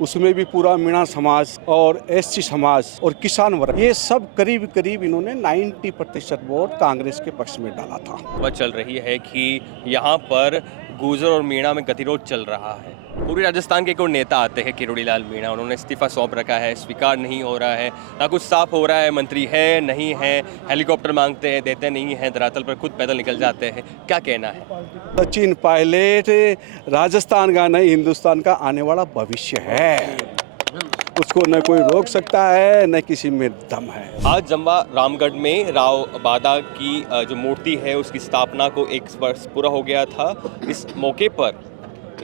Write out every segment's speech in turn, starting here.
उसमें भी पूरा मीणा समाज और एससी समाज और किसान वर्ग, ये सब करीब करीब इन्होंने 90% वोट कांग्रेस के पक्ष में डाला था। वह चल रही है कि यहाँ पर गुर्जर और मीणा में गतिरोध चल रहा है। पूर्वी राजस्थान के एक और नेता आते हैं किरोड़ी लाल मीणा, उन्होंने इस्तीफा सौंप रखा है, स्वीकार नहीं हो रहा है, ना कुछ साफ हो रहा है, मंत्री है नहीं है, हेलीकॉप्टर मांगते हैं देते नहीं हैं, धरातल पर खुद पैदल निकल जाते हैं। क्या कहना है? सचिन पायलट राजस्थान का नहीं हिंदुस्तान का आने वाला भविष्य है, उसको न कोई रोक सकता है न किसी में दम है। आज जम्वा रामगढ़ में राव बादा की जो मूर्ति है उसकी स्थापना को 1 वर्ष पूरा हो गया था। इस मौके पर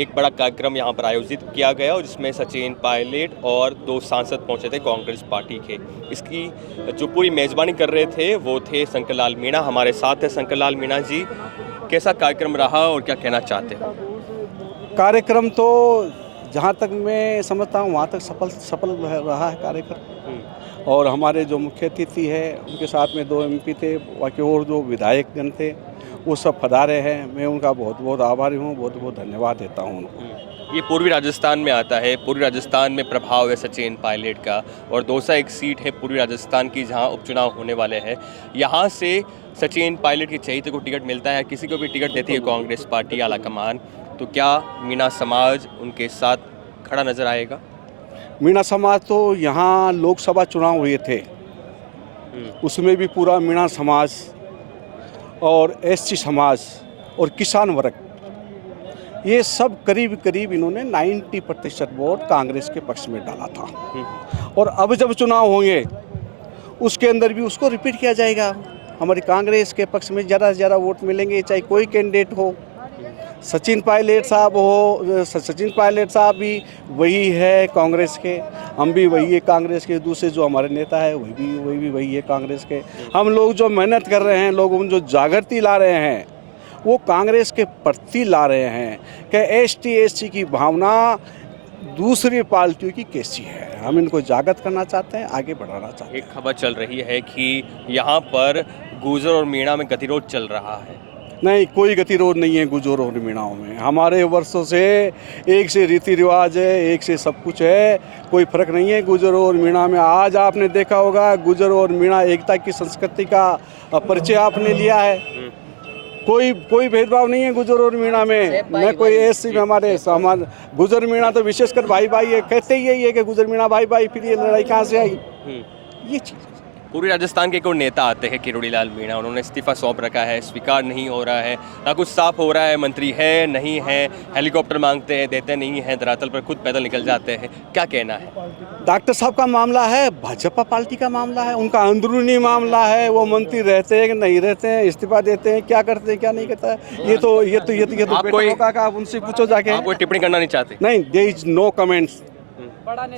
एक बड़ा कार्यक्रम यहाँ पर आयोजित किया गया और जिसमें सचिन पायलट और 2 सांसद पहुँचे थे कांग्रेस पार्टी के। इसकी जो पूरी मेज़बानी कर रहे थे वो थे शंकर लाल मीणा। हमारे साथ है शंकर लाल मीणा जी। कैसा कार्यक्रम रहा और क्या कहना चाहते हैं? कार्यक्रम तो जहाँ तक मैं समझता हूँ वहाँ तक सफल रहा है कार्यक्रम। और हमारे जो मुख्य अतिथि है उनके साथ में 2 MP थे, बाकी और जो विधायकगण थे वो सब पधारे हैं। मैं उनका बहुत बहुत आभारी हूँ, बहुत बहुत धन्यवाद देता हूँ उनको। ये पूर्वी राजस्थान में आता है, पूर्वी राजस्थान में प्रभाव है सचिन पायलट का और दौसा एक सीट है पूर्वी राजस्थान की जहाँ उपचुनाव होने वाले हैं। यहाँ से सचिन पायलट की चहेते को टिकट मिलता है, किसी को भी टिकट देती है कांग्रेस पार्टी आला कमान, तो क्या मीणा समाज उनके साथ खड़ा नजर आएगा? मीणा समाज तो यहाँ लोकसभा चुनाव हुए थे, उसमें भी पूरा मीणा समाज और एससी समाज और किसान वर्ग, ये सब करीब करीब इन्होंने 90% वोट कांग्रेस के पक्ष में डाला था। और अब जब चुनाव होंगे उसके अंदर भी उसको रिपीट किया जाएगा। हमारी कांग्रेस के पक्ष में ज़्यादा से ज़्यादा वोट मिलेंगे, चाहे कोई कैंडिडेट हो। सचिन पायलट साहब भी वही है कांग्रेस के, हम भी वही है कांग्रेस के, दूसरे जो हमारे नेता है वही है कांग्रेस के। हम लोग जो मेहनत कर रहे हैं, लोग जो जागृति ला रहे हैं वो कांग्रेस के प्रति ला रहे हैं कि ST SC की भावना दूसरी पार्टियों की कैसी है। हम इनको जागृत करना चाहते हैं, आगे बढ़ाना चाहते हैं। एक खबर चल रही है कि यहाँ पर गुर्जर और मीणा में गतिरोध चल रहा है। नहीं, कोई गतिरोध नहीं है गुर्जर और मीणाओं में। हमारे वर्षों से एक से रीति रिवाज है, एक से सब कुछ है, कोई फर्क नहीं है गुर्जर और मीणा में। आज आपने देखा होगा गुर्जर और मीणा एकता की संस्कृति का परिचय आपने लिया है। कोई भेदभाव नहीं है गुर्जर और मीणा में, न कोई SC में। हमारे गुर्जर मीणा तो विशेषकर भाई भाई है, कहते ही यही है कि गुर्जर मीणा भाई भाई, फिर ये लड़ाई कहाँ से आई? ये चीज़। पूर्वी राजस्थान के एक और नेता आते हैं किरोड़ी लाल मीणा, उन्होंने इस्तीफा सौंप रखा है, स्वीकार नहीं हो रहा है, ना कुछ साफ हो रहा है, मंत्री है नहीं है, हेलीकॉप्टर मांगते हैं देते नहीं हैं, धरातल पर खुद पैदल निकल जाते हैं। क्या कहना है? डॉक्टर साहब का मामला है, भाजपा पार्टी का मामला है, उनका अंदरूनी मामला है। वो मंत्री रहते हैं कि नहीं रहते हैं, इस्तीफा देते हैं, क्या करते हैं क्या नहीं करता है, ये तो बेटा का आप उनसे पूछो जाके। आप कोई टिप्पणी करना नहीं चाहते? नहीं, there is no comments.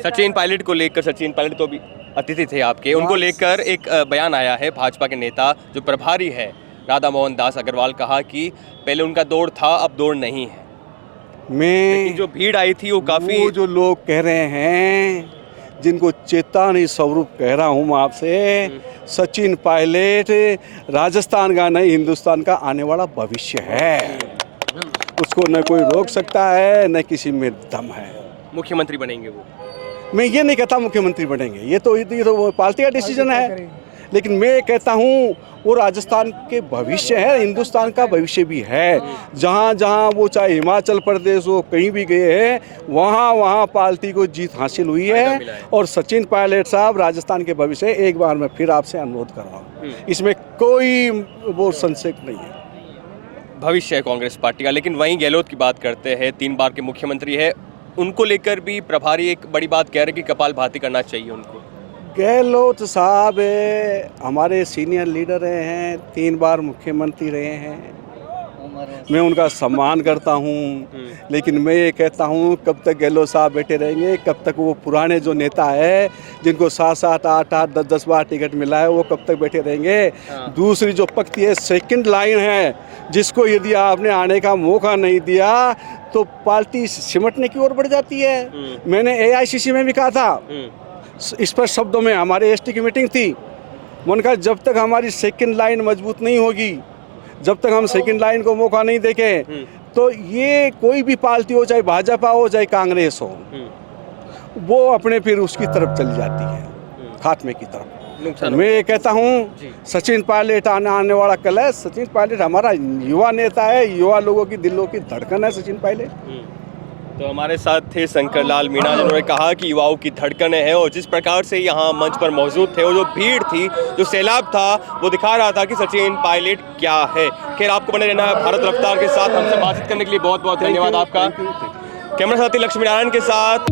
Sachin Pilot को लेकर, सचिन पायलट तो भी अतिथि थे आपके, उनको लेकर एक बयान आया है भाजपा के नेता जो प्रभारी है राधा मोहन दास अग्रवाल, कहा कि पहले उनका दौर था अब दौर नहीं है। मैं जो भीड़ आई थी वो काफी, वो जो लोग कह रहे हैं, जिनको चेतावनी स्वरूप कह रहा हूँ मैं आपसे, सचिन पायलट राजस्थान का नहीं हिंदुस्तान का आने वाला भविष्य है, उसको न कोई रोक सकता है न किसी में दम है। मुख्यमंत्री बनेंगे वो? मैं ये नहीं कहता मुख्यमंत्री बनेंगे, ये तो पार्टी का डिसीजन है, लेकिन मैं कहता हूँ वो राजस्थान के भविष्य है, हिंदुस्तान का भविष्य भी है। जहाँ जहाँ वो, चाहे हिमाचल प्रदेश हो, कहीं भी गए हैं, वहाँ पार्टी को जीत हासिल हुई है। और सचिन पायलट साहब राजस्थान के भविष्य, एक बार मैं फिर आपसे अनुरोध कर रहा हूँ, इसमें कोई वो संशय नहीं है। भविष्य है कांग्रेस पार्टी का। लेकिन वहीं गहलोत की बात करते हैं, 3 बार के मुख्यमंत्री है, उनको लेकर भी प्रभारी एक बड़ी बात कह रहे कि कपाल भाती करना चाहिए उनको। गहलोत साहब हमारे सीनियर लीडर रहे हैं, 3 बार मुख्यमंत्री रहे हैं, मैं उनका सम्मान करता हूँ, लेकिन मैं ये कहता हूँ कब तक गहलोत साहब बैठे रहेंगे, कब तक वो पुराने जो नेता है जिनको 7-7, 8-8, 10-10 बार टिकट मिला है, वो कब तक बैठे रहेंगे? दूसरी जो पंक्ति है, सेकंड लाइन है, जिसको यदि आपने आने का मौका नहीं दिया तो पार्टी सिमटने की ओर बढ़ जाती है। मैंने AICC में भी कहा था, इस पर शब्दों में, हमारे ST की मीटिंग थी, मैंने कहा जब तक हमारी सेकंड लाइन मजबूत नहीं होगी, जब तक हम सेकंड लाइन को मौका नहीं देखें, तो ये कोई भी पार्टी हो, चाहे भाजपा हो चाहे कांग्रेस हो, वो अपने फिर उसकी तरफ चली जाती है, खात्मे की तरफ। नुकसान मैं ये कहता हूँ जी। सचिन पायलट आने वाला कल है। सचिन पायलट हमारा युवा नेता है, युवा लोगों की दिलों की धड़कन है सचिन पायलट। तो हमारे साथ थे शंकर लाल मीणा, जिन्होंने कहा कि युवाओं की धड़कनें हैं, और जिस प्रकार से यहाँ मंच पर मौजूद थे, वो जो भीड़ थी, जो सैलाब था, वो दिखा रहा था कि सचिन पायलट क्या है। खैर, आपको बने रहना है भारत रफ्तार के साथ। हमसे बातचीत करने के लिए बहुत बहुत धन्यवाद आपका। कैमरा साथी लक्ष्मी नारायण के साथ